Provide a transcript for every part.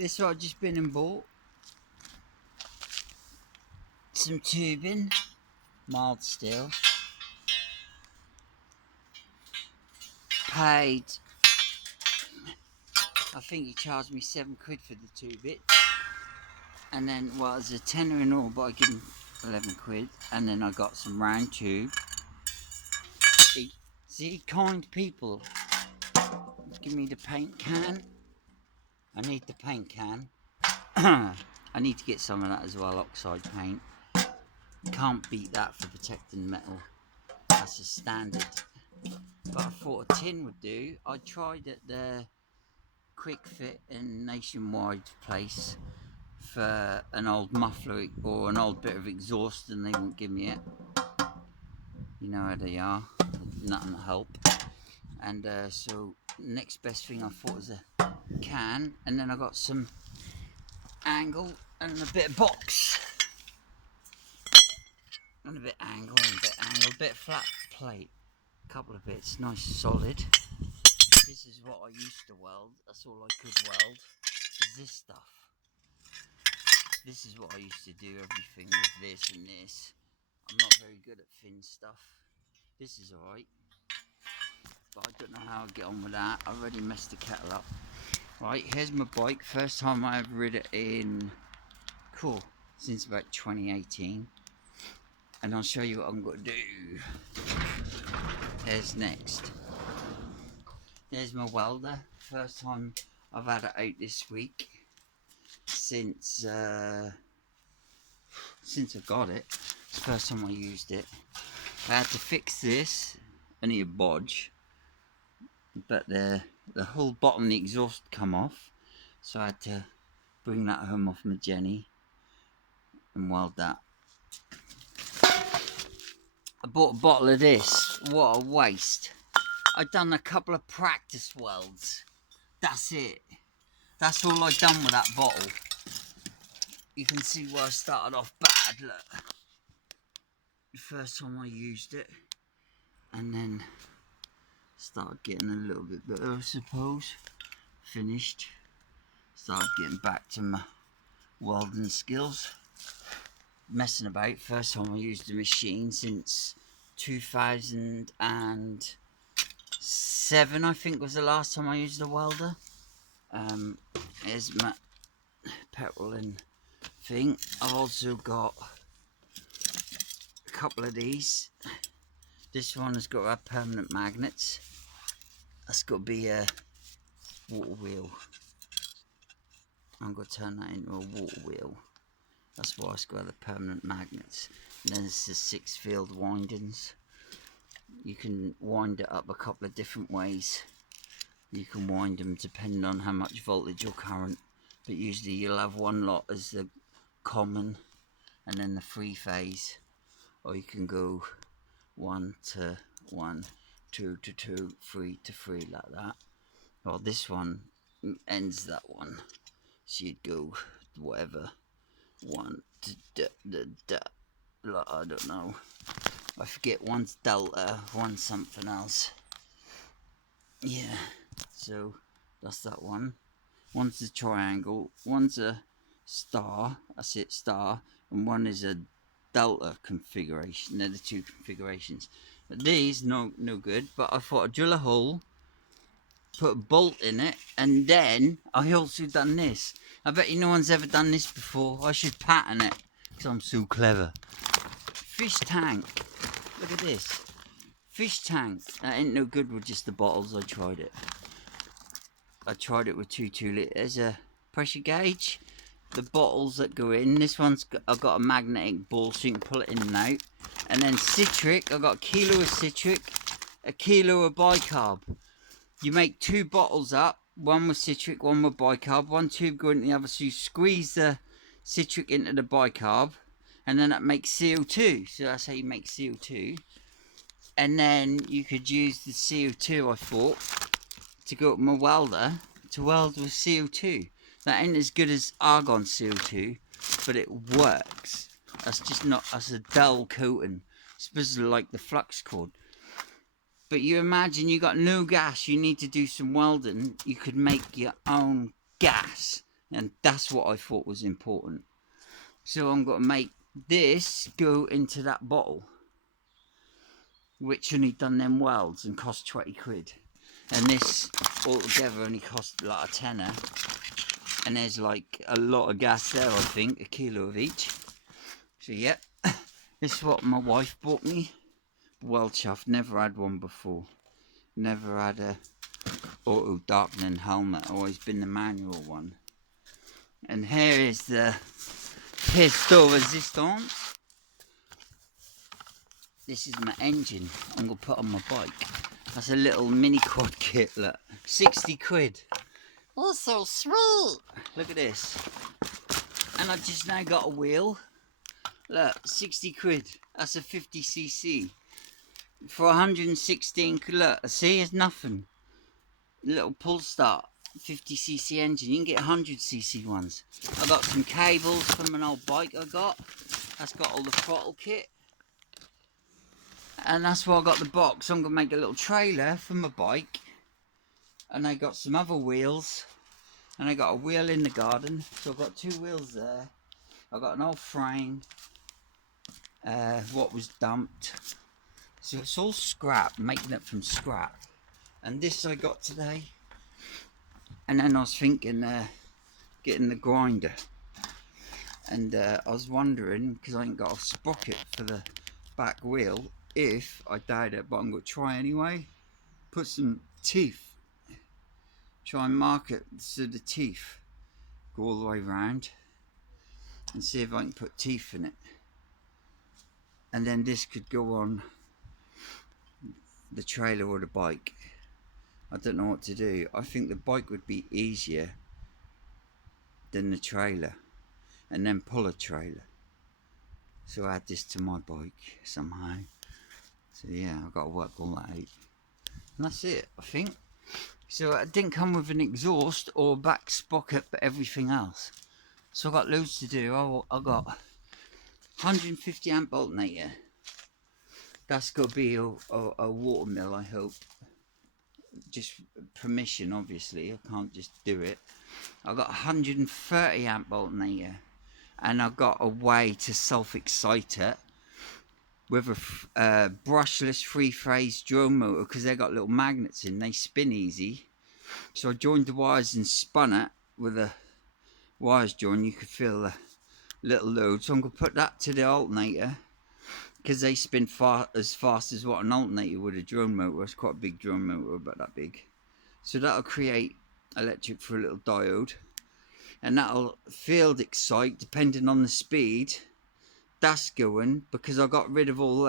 This is what I've just been and bought. Some tubing, mild steel. Paid, I think he charged me £7 for the tube bit. And then, well, it was a tenner in all, but I give him £11. And then I got some round tube. See, kind people. Give me the paint can. I need the paint can. I need to get some of that as well, oxide paint. Can't beat that for protecting metal. That's a standard. But I thought a tin would do. I tried at the Quick Fit in Nationwide place for an old muffler or an old bit of exhaust, and they won't give me it. You know how they are. Nothing to help. And so next best thing I thought was a can, and then I got some angle and a bit of box. And a bit angle and a bit angle, a bit flat plate, a couple of bits, nice solid. This is what I used to weld, that's all I could weld, is this stuff. This is what I used to do everything with this and this. I'm not very good at thin stuff. This is alright, but I don't know how I get on with that. I've already messed the kettle up. Right, here's my bike, first time I've rid it in, since about 2018. And I'll show you what I'm going to do. Here's next. There's my welder. First time I've had it out this week since I got it. It's the first time I used it. I had to fix this. Only a bodge, but the whole bottom of the exhaust come off, so I had to bring that home off my Jenny and weld that. I bought a bottle of this. What a waste. I've done a couple of practice welds. That's it. That's all I've done with that bottle. You can see where I started off bad, look. The first time I used it. And then started getting a little bit better, I suppose. Finished. Started getting back to my welding skills. Messing about. First time I used the machine since 2007, I think, was the last time I used a welder. Here's my petrol and thing. I've also got a couple of these. This one has got to have permanent magnets. That's got to be a water wheel. I'm going to turn that into a water wheel. That's why it's got the permanent magnets. And then there's the 6-field windings. You can wind it up a couple of different ways. You can wind them depending on how much voltage or current. But usually you'll have one lot as the common and then the 3-phase. Or you can go 1 to 1, 2 to 2, 3 to 3 like that. Well, this one ends that one. So you'd go whatever. 1 to like, I don't know. I forget, one's delta, one's something else. Yeah, so that's that one. One's a triangle, one's a star, that's it, star, and one is a delta configuration. They're the two configurations. But these, no good, but I thought I'd drill a hole, put a bolt in it, and then I also done this. I bet you no one's ever done this before. I should patent it because I'm so clever. Fish tank. Look at this. Fish tank. That ain't no good with just the bottles. I tried it. I tried it with 2 litres. There's a pressure gauge. The bottles that go in. This one's I've got a magnetic ball so you can pull it in and out. And then citric. I've got a kilo of citric. A kilo of bicarb. You make 2 bottles up, one with citric, one with bicarb, one tube going in the other, so you squeeze the citric into the bicarb, and then that makes CO2, so that's how you make CO2. And then you could use the CO2, I thought, to go up my welder, to weld with CO2. That ain't as good as argon CO2, but it works. That's just not, that's a dull coating, especially like the flux cord. But you imagine you got no gas, you need to do some welding, you could make your own gas And that's what I thought was important. So I'm going to make this go into that bottle, which only done them welds and cost 20 quid. And this altogether only cost like a tenner. And there's like a lot of gas there, I think, a kilo of each. So yeah, this is what my wife bought me. Well chuffed, never had one before. Never had a auto darkening helmet, always been the manual one. And here is the Pistol Resistance. This is my engine I'm going to put on my bike. That's a little mini quad kit, look. 60 quid. Oh, so sweet. Look at this. And I just now got a wheel. Look, 60 quid. That's a 50cc. For 116, look, see, it's nothing. Little pull start, 50cc engine. You can get 100cc ones. I got some cables from an old bike I got. That's got all the throttle kit. And that's why I got the box. I'm going to make a little trailer for my bike. And I got some other wheels. And I got a wheel in the garden. So I've got 2 wheels there. I've got an old frame. What was dumped. So it's all scrap, making it from scrap. And this I got today. And then I was thinking getting the grinder. And I was wondering, because I ain't got a sprocket for the back wheel, if I dyed it, but I'm going to try anyway. Put some teeth. Try and mark it so the teeth go all the way around. And see if I can put teeth in it. And then this could go on the trailer or the bike. I don't know what to do. I think the bike would be easier than the trailer. And then pull a trailer. So add this to my bike somehow. So yeah, I've got to work all that out. And that's it, I think. So it didn't come with an exhaust or back sprocket, but everything else. So I've got loads to do. I got 150 amp alternator. That's got to be a water mill, I hope. Just permission, obviously. I can't just do it. I've got 130 amp alternator. And I've got a way to self-excite it with a brushless 3-phase drone motor, because they've got little magnets in. They spin easy. So I joined the wires and spun it with a wires join. You could feel the little load. So I'm going to put that to the alternator, because they spin as fast as what an alternator would, a drone motor. It's quite a big drone motor, about that big. So that'll create electric for a little diode. And that'll field excite depending on the speed that's going, because I got rid of all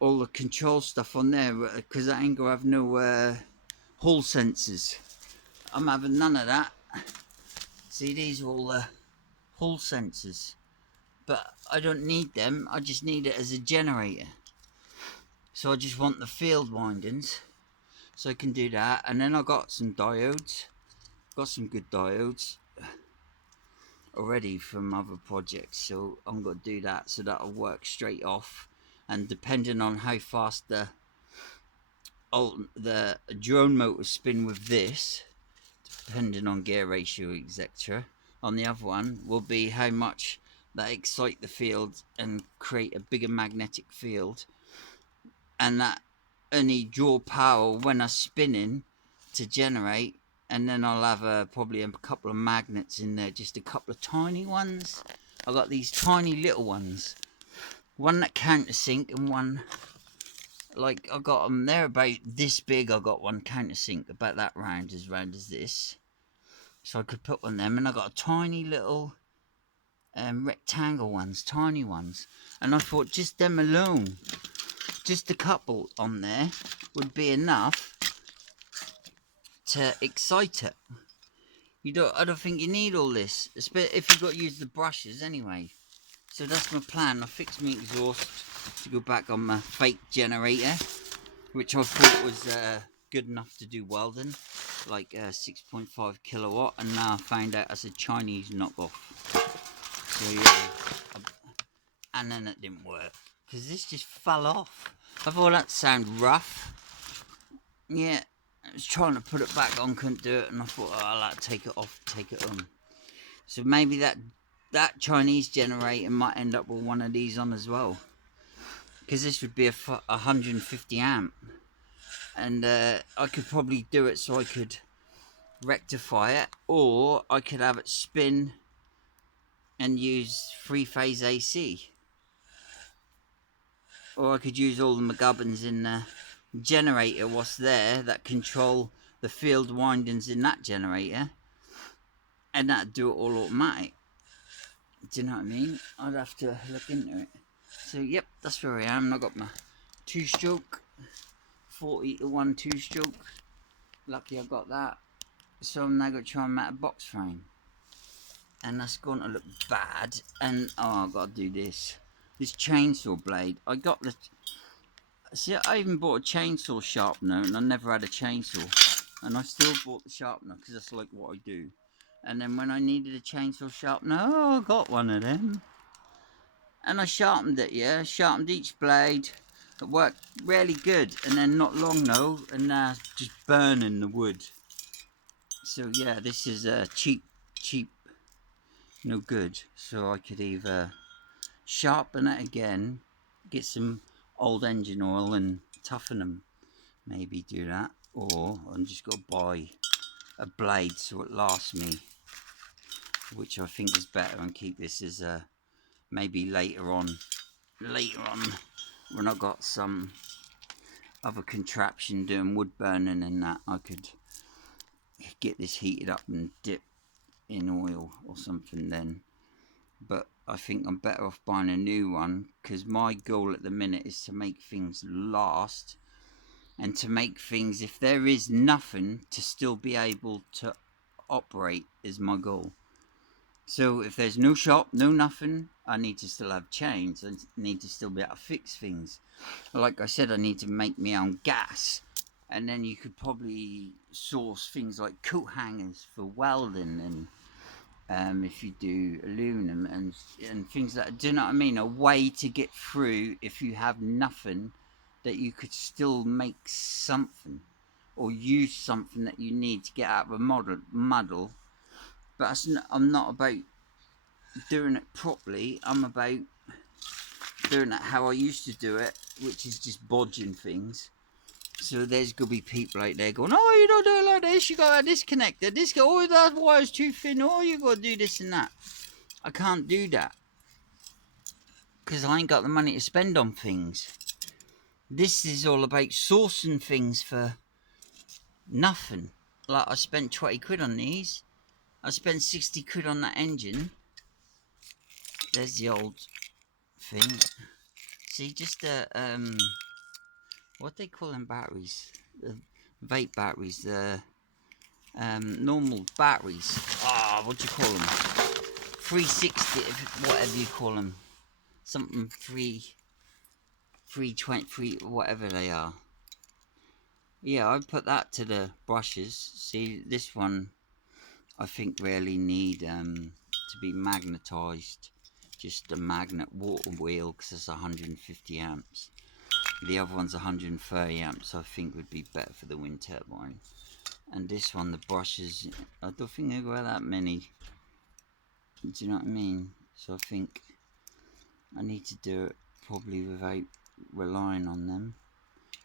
the control stuff on there, because I ain't gonna have no hall sensors. I'm having none of that. See, these are all the hall sensors, but I don't need them. I just need it as a generator. So I just want the field windings, so I can do that. And then I got some diodes. Got some good diodes already from other projects, so I'm going to do that, so that'll work straight off. And depending on how fast the drone motor spin with this, depending on gear ratio, etc., on the other one will be how much that excite the field and create a bigger magnetic field, and that only draw power when I'm spinning to generate. And then I'll have probably a couple of magnets in there, just a couple of tiny ones. I've got these tiny little ones. One that countersink and one, like, I got them, they're about this big. I got one countersink about that round as this. So I could put one of them. And I got a tiny little rectangle ones, tiny ones. And I thought just them alone, just a couple on there would be enough to excite it. I don't think you need all this, if you've got to use the brushes anyway. So that's my plan. I fixed my exhaust to go back on my fake generator, which I thought was good enough to do welding, like 6.5 kilowatt, and now I found out that's a Chinese knockoff. So yeah, and then it didn't work because this just fell off. I thought that sounded rough. Yeah, I was trying to put it back on, couldn't do it, and I thought, oh, I'll have to take it off, take it on. So maybe that Chinese generator might end up with one of these on as well, because this would be a 150 amp, and I could probably do it so I could rectify it, or I could have it spin and use 3-phase AC, or I could use all the McGubbins in the generator what's there that control the field windings in that generator, and that'd do it all automatic. Do you know what I mean? I'd have to look into it. So yep, that's where I am. I got my 2-stroke 40 to 1 2-stroke. Lucky I got that. So I'm now going to try and mount a box frame, and that's going to look bad. And oh, I've got to do this chainsaw blade. I got the, see, I even bought a chainsaw sharpener, and I never had a chainsaw, and I still bought the sharpener because that's like what I do. And then when I needed a chainsaw sharpener, oh, I got one of them, and I sharpened it. Yeah, sharpened each blade. It worked really good, and then not long though, and now just burning the wood. So yeah, this is cheap, no good. So I could either sharpen it again, get some old engine oil and toughen them, maybe do that, or I'm just got to buy a blade so it lasts me, which I think is better, and keep this as a maybe later on when I got some other contraption doing wood burning and that, I could get this heated up and dip in oil or something then. But I think I'm better off buying a new one, because my goal at the minute is to make things last, and to make things, if there is nothing, to still be able to operate is my goal. So if there's no shop, no nothing, I need to still have chains. I need to still be able to fix things. Like I said, I need to make my own gas, and then you could probably source things like coat hangers for welding, and if you do aluminum and things like that. Do you know what I mean? A way to get through if you have nothing, that you could still make something or use something that you need to get out of a muddle. But I'm not about doing it properly. I'm about doing it how I used to do it, which is just bodging things. So there's going to be people out there going, oh, you don't do it like this, you got a disconnector, oh, that wire's too thin, oh, you got to do this and that. I can't do that, because I ain't got the money to spend on things. This is all about sourcing things for nothing. Like, I spent 20 quid on these. I spent 60 quid on that engine. There's the old thing. See, just what they call them batteries? The vape batteries, the normal batteries. Ah, what do you call them? 360, whatever you call them. Something 320, whatever they are. Yeah, I put that to the brushes. See, this one I think really need to be magnetised. Just a magnet water wheel, because it's 150 amps. The other one's 130 amps, I think would be better for the wind turbine. And this one, the brushes, I don't think they've got that many. Do you know what I mean? So I think I need to do it probably without relying on them.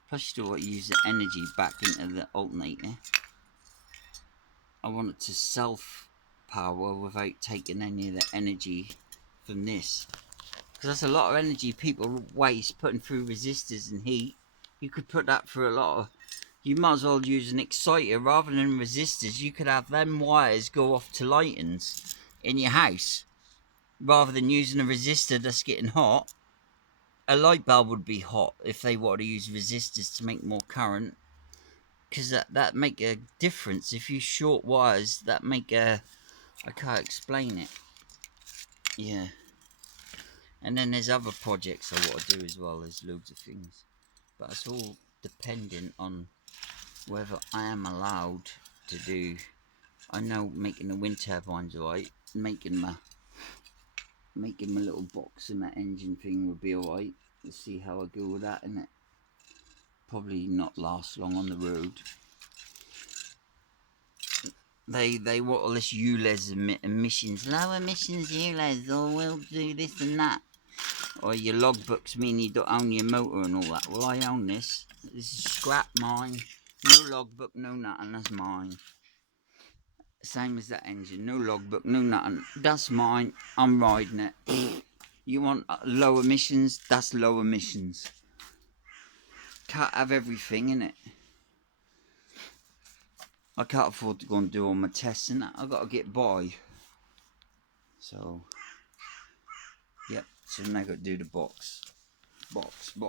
Plus, you still got to use the energy back into the alternator. I want it to self-power without taking any of the energy from this. Because that's a lot of energy people waste putting through resistors and heat. You could put that through a lot of... You might as well use an exciter rather than resistors. You could have them wires go off to lightings in your house, rather than using a resistor that's getting hot. A light bulb would be hot if they wanted to use resistors to make more current, because that make a difference. If you short wires, that make a... I can't explain it. Yeah. And then there's other projects I want to do as well. There's loads of things, but it's all dependent on whether I am allowed to do. I know making the wind turbines alright, making my little box and that engine thing would be alright. Let's see how I go with that, innit? Probably not last long on the road. they want all this ULEZ emissions, low emissions ULEZ, or we'll do this and that. Or your logbooks mean you don't own your motor and all that. Well, I own this. This is scrap, mine. No logbook, no nothing, that's mine. Same as that engine, no logbook, no nothing. That's mine, I'm riding it. You want low emissions, that's low emissions. Can't have everything in it. I can't afford to go and do all my tests and that. I've got to get by. So, yep, so now I've got to do the box.